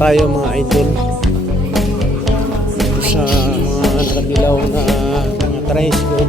tayo mga idol sa mga nakadilaw na mga tricycle.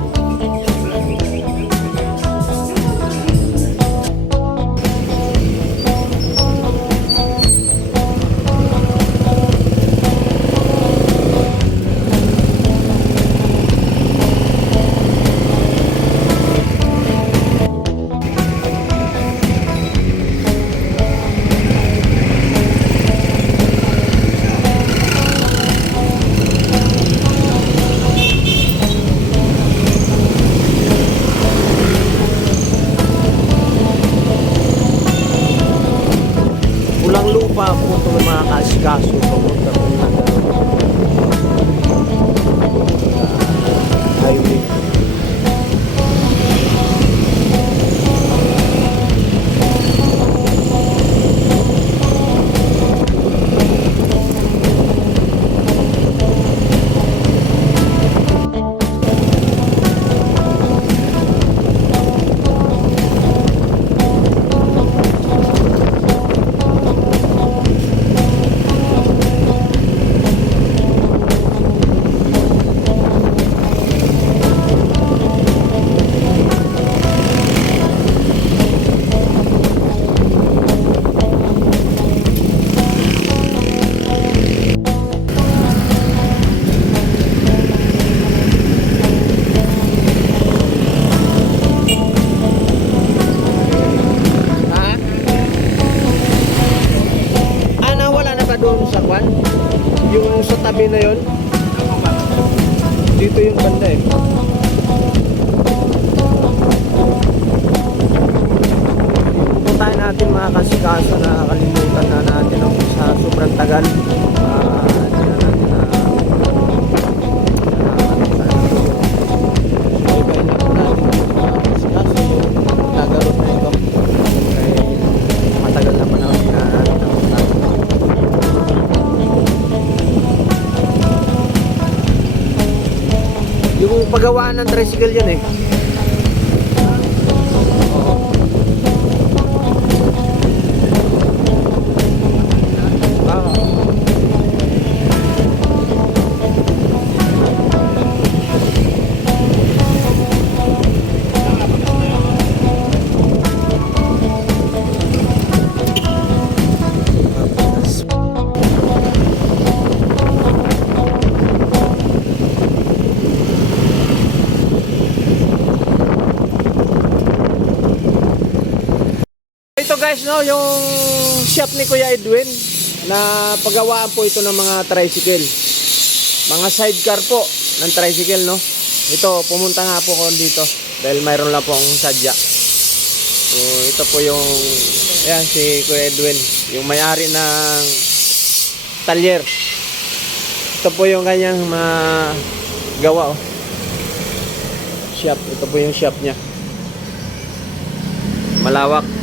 Ulang lupa po ito mga kaasikaso papunta po na highway. Doon sa kwan, yung sa tabi na yon, dito yung banda eh. Pupuntahan natin mga kasikaso na kalimutan na natin sa sobrang tagal. Matagal na panahon na yung paggawaan ng tricycle yan eh. Ito guys, no, yung shop ni Kuya Edwin na paggawaan po ito ng mga tricycle, mga sidecar po ng tricycle, no. Ito, pumunta nga po ko dito dahil mayroon lang po akong sadya. So ito po yung, ayan, si Kuya Edwin, yung may-ari ng talyer. Ito po yung kanyang mga gawa, oh. Shop, ito po yung shop niya, malawak.